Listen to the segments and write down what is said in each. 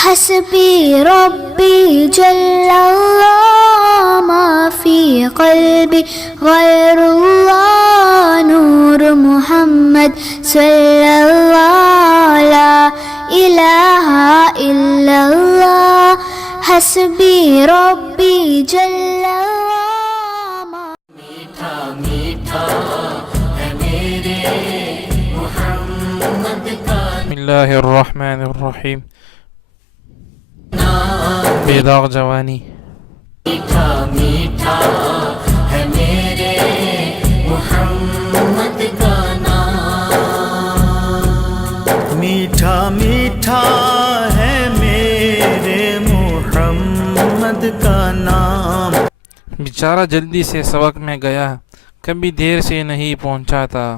حسبي ربي جل الله ما في قلبي غير الله نور محمد صلى الله لا إله إلا الله حسبي ربي جل الله میٹھا میٹھا ہے میرے محمد کا بسم اللہ الرحمن الرحیم. بیداغ جوانی. میٹھا میٹھا ہے میرے محمد کا نام. میٹھا میٹھا ہے میرے محمد کا نام. بیچارہ جلدی سے سبق میں گیا، کبھی دیر سے نہیں پہنچا تھا،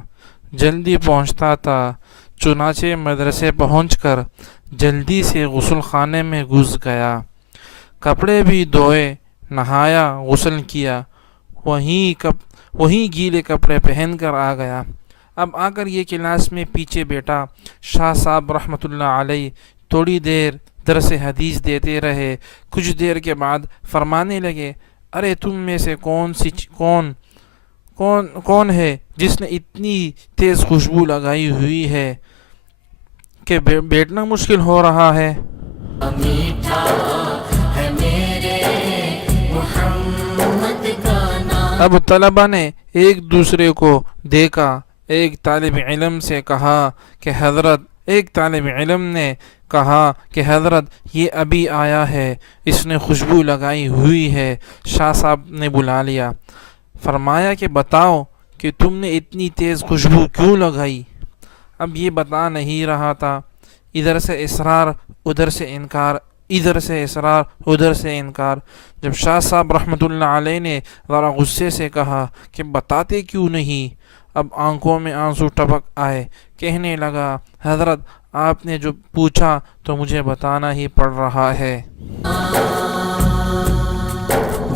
جلدی پہنچتا تھا. چنانچہ مدرسے پہنچ کر جلدی سے غسل خانے میں گھس گیا، کپڑے بھی دھوئے، نہایا، غسل کیا، وہیں گیلے کپڑے پہن کر آ گیا. اب آ کر یہ کلاس میں پیچھے بیٹا. شاہ صاحب رحمۃ اللہ علیہ تھوڑی دیر درس حدیث دیتے رہے. کچھ دیر کے بعد فرمانے لگے، ارے تم میں سے کون ہے جس نے اتنی تیز خوشبو لگائی ہوئی ہے کہ بیٹھنا مشکل ہو رہا ہے. میٹھا ہے میرے محمد کا نام. اب طلبہ نے ایک دوسرے کو دیکھا. ایک طالب علم نے کہا کہ حضرت یہ ابھی آیا ہے، اس نے خوشبو لگائی ہوئی ہے. شاہ صاحب نے بلا لیا، فرمایا کہ بتاؤ کہ تم نے اتنی تیز خوشبو کیوں لگائی. اب یہ بتا نہیں رہا تھا. ادھر سے اصرار ادھر سے انکار، ادھر سے اصرار ادھر سے انکار. جب شاہ صاحب رحمۃ اللہ علیہ نے ذرا غصے سے کہا کہ بتاتے کیوں نہیں، اب آنکھوں میں آنسو ٹپک آئے. کہنے لگا، حضرت آپ نے جو پوچھا تو مجھے بتانا ہی پڑ رہا ہے.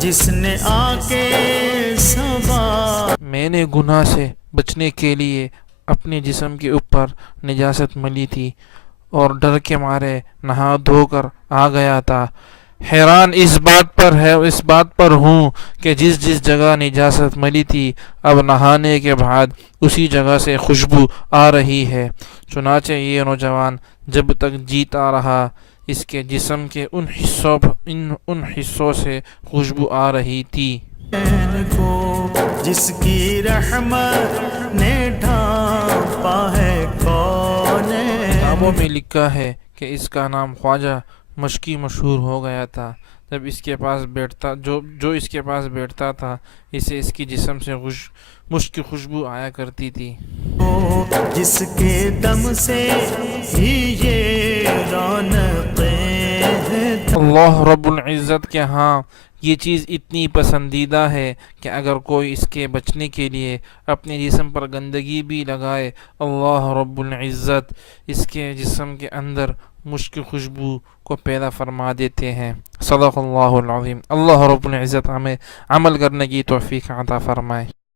جس نے آ کے سبا میں نے گناہ سے بچنے کے لیے اپنے جسم کے اوپر نجاست ملی تھی اور ڈر کے مارے نہا دھو کر آ گیا تھا. حیران اس بات پر ہوں کہ جس جگہ نجاست ملی تھی اب نہانے کے بعد اسی جگہ سے خوشبو آ رہی ہے. چنانچہ یہ نوجوان جب تک جیتا رہا اس کے جسم کے ان حصوں سے خوشبو آ رہی تھی. کو جس کی رحمت نے ڈھانپا ہے کون ہے. کتابوں میں لکھا ہے کہ اس کا نام خواجہ مشکی مشہور ہو گیا تھا. جب اس کے پاس بیٹھتا جو اس کے پاس بیٹھتا تھا اسے اس کی جسم سے مشک کی خوشبو آیا کرتی تھی. جس کے دم سے ہی یہ رونقیں ہیں. اللہ رب العزت کے ہاں یہ چیز اتنی پسندیدہ ہے کہ اگر کوئی اس کے بچنے کے لیے اپنے جسم پر گندگی بھی لگائے، اللہ رب العزت اس کے جسم کے اندر مشک خوشبو کو پیدا فرما دیتے ہیں. صدق اللہ العظیم. اللہ رب العزت ہمیں عمل کرنے کی توفیق عطا فرمائے.